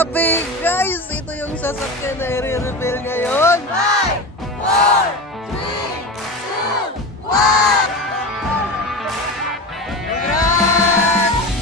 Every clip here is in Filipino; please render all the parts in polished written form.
Grabe guys! Ito yung sasakyan na i-reveal ngayon. 5, 4, 3, 2, 1!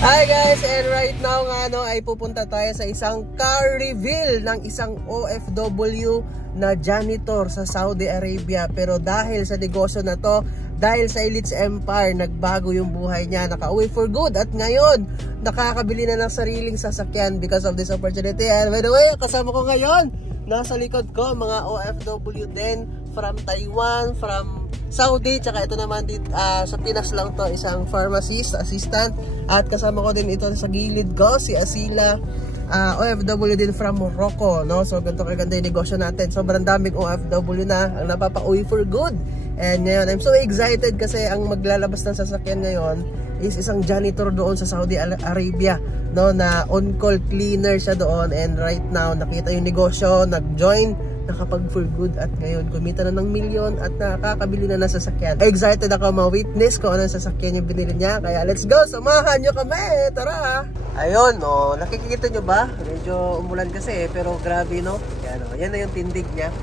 Hi guys! And right now nga ay pupunta tayo sa isang car reveal ng isang OFW na janitor sa Saudi Arabia. Pero dahil sa negosyo na to, dahil sa Elites Empire, nagbago yung buhay niya, nakauwi for good. At ngayon, nakakabili na ng sariling sasakyan because of this opportunity. And by the way, kasama ko ngayon, nasa likod ko, mga OFW din from Taiwan, from Saudi, tsaka ito naman dito, sa Pinas lang to, isang pharmacist, assistant. At kasama ko din ito sa gilid ko, si Asila, OFW din from Morocco, no? So ganito kaganda yung negosyo natin. Sobrang daming OFW na ang napapauwi for good. And ngayon, I'm so excited kasi ang maglalabas ng sasakyan ngayon is isang janitor doon sa Saudi Arabia, no, na on-call cleaner siya doon. And right now, nakita yung negosyo, nag-join, nakapag for good, at ngayon kumita na ng milyon at nakakabili na ng sasakyan. Excited ako ma-witness kung anong sasakyan yung binili niya. Kaya let's go, samahan nyo kami, tara! Ayun, oh, nakikita nyo ba? Medyo umulan kasi pero grabe, no? Yan, oh, yan na yung tindig niya.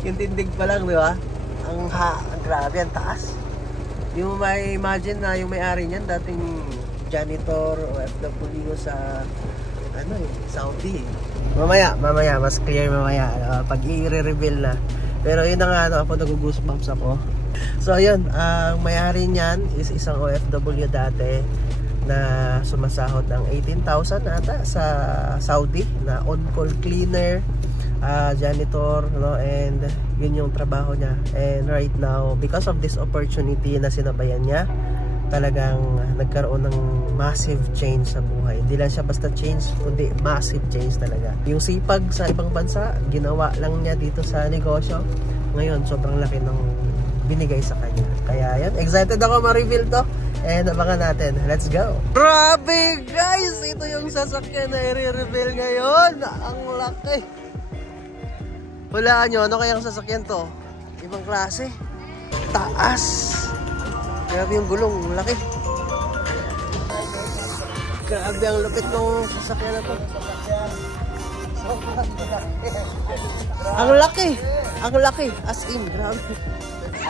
Yung tindig pa lang, di ba? Ang grabe, ang taas. Hindi mo may imagine na yung may-ari niyan dating janitor o FW sa Saudi. Mamaya, mas clear mamaya pag i-reveal na. Pero yun na nga, ako nag-goosebumps ako. So ayun, ang may-ari niyan is isang OFW dati na sumasahod ng 18,000 ata sa Saudi na on-call cleaner, janitor, no? And yun yung trabaho niya. And right now, because of this opportunity na sinabayan niya, talagang nagkaroon ng massive change sa buhay. Hindi lang siya basta change, kundi massive change talaga. Yung sipag sa ibang bansa, ginawa lang niya dito sa negosyo. Ngayon, sobrang laki ng binigay sa kanya. Kaya yan, excited ako ma-reveal to. And abangan natin. Let's go! Grabe guys! Ito yung sasakyan na i-reveal ngayon. Ang laki! Hulaan nyo, ano kayang sasakyan to? Ibang klase. Taas! Grabe yung gulong, laki. Grabe ang lupit ng sasakyan na to. Ang laki! Ang laki! As in, grabe.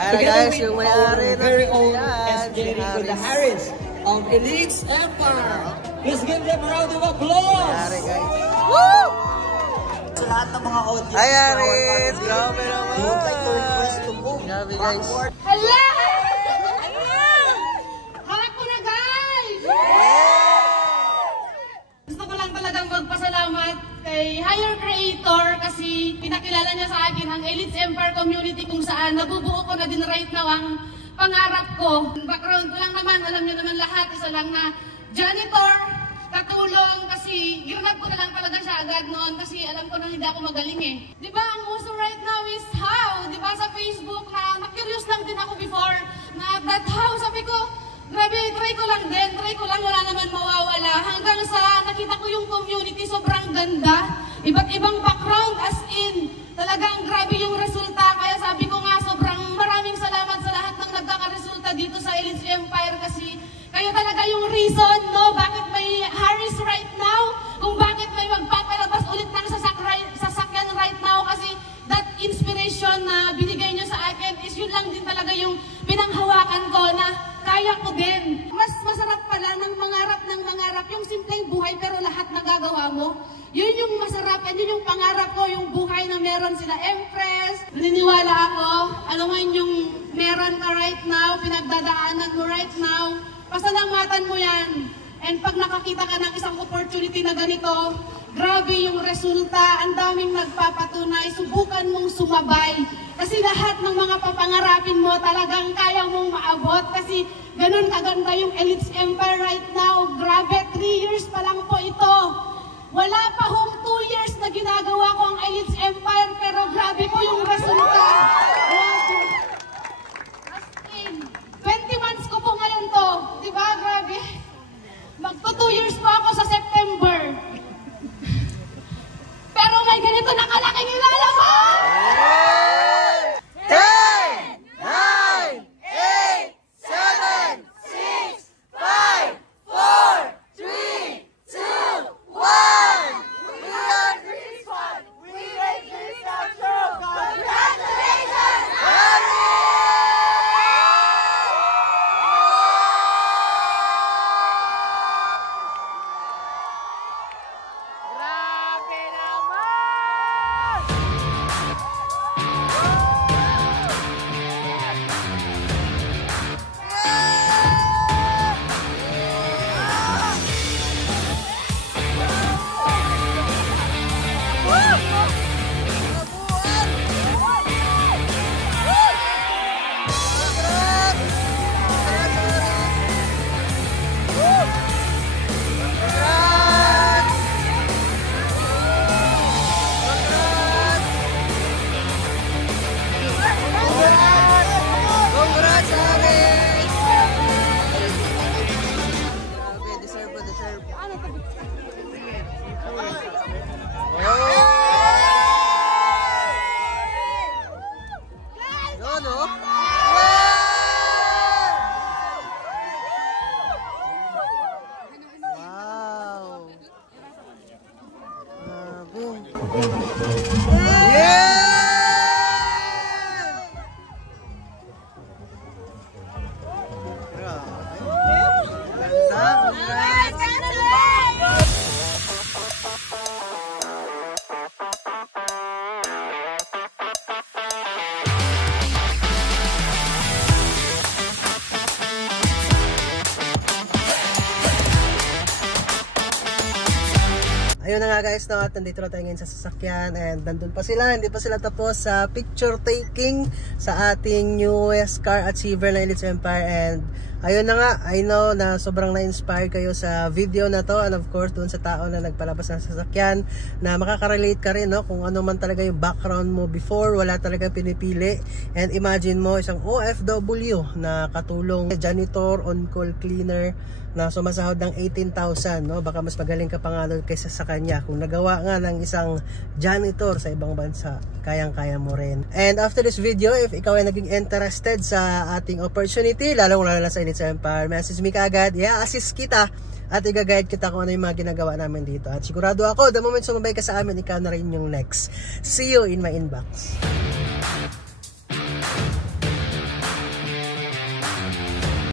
Ayan guys, yung may-ari na very own SJ Harris of Elites Empire. Please give them a round of applause. May-ari guys. Woo! Sa lahat ng mga audience. Hi Aris! Grabe naman! We would like to request to move grabe guys. Hello! Ayan! Harap ko na guys! Gusto ko lang talagang magpasalamat kay Higher Creator kasi pinakilala niya sa akin ang Elites Empire community kung saan nabubuo ko na din right now ang pangarap ko. Background ko lang naman, alam niyo naman lahat, isa lang na janitor, katulong, kasi ginanap ko na lang talaga siya agad noon kasi alam ko na hindi ako magaling eh. Diba ang uso right now is how? Diba sa Facebook na-curious lang din ako before na that how, sabi ko, grabe, try ko lang, wala naman mawawala. Hanggang sa nakita ko yung community, sobrang ganda. Iba't ibang background, as in, talagang grabe yung resulta. Kaya sabi ko nga, sobrang maraming salamat sa lahat ng nagkakaresulta dito sa Elites Empire kasi kayo talaga yung reason, no, bakit may Harris right now, kung bakit may magpapalabas ulit ng sasakyan right now kasi that inspiration na binigay nyo sa akin is yun lang din talaga yung pinanghawakan ko na kaya ko din. Mas masarap pala ng mangarap, yung simpleng buhay pero lahat nagagawa mo. Yun yung masarap, and yun yung pangarap ko, yung buhay na meron sila Empress. Naniniwala ako, alam mo yung meron ka right now, pinagdadaanan mo right now, pasalamatan mo yan. And pag nakakita ka ng isang opportunity na ganito, grabe yung resulta, ang daming nagpapatunay, subukan mong sumabay. Kasi lahat ng mga papangarapin mo talagang kaya mong maabot kasi ganun kaganda yung Elites Empire right now. Grabe, 3 years pa lang po ito. Wala pa hong 2 years na ginagawa ko ang Elites Empire pero grabe po yung resulta. As in, 20 months ko po ngayon to. Diba? Grabe. Magto 2 years pa ako sa September. Pero may ganito na kalaking ilalabas! 10, 9, 8, 7, 6, 5, 4, 3, 2, 1! Yeah! Ayun na nga guys, no, at nandito na tayo ngayon sa sasakyan and nandun pa sila, hindi pa sila tapos sa picture taking sa ating newest car achiever na Elites Empire. And ayun na nga, I know na sobrang na-inspire kayo sa video na to, and of course dun sa tao na nagpalabas ng sasakyan na makaka-relate ka rin, no, kung ano man talaga yung background mo before, wala talaga pinipili. And imagine mo isang OFW na katulong janitor, on-call cleaner na sumasahod ng 18,000, no? Baka mas magaling ka pa nga doon kaysa sa kanya. Kung nagawa nga ng isang janitor sa ibang bansa, kayang-kaya mo rin. And after this video, if ikaw ay naging interested sa ating opportunity, lalong-lalo na sa Elites Empire, message me kaagad, assist kita at i-guide kita kung ano yung mga ginagawa namin dito. At sigurado ako, the moment sumabay ka sa amin, ikaw na rin yung next. See you in my inbox.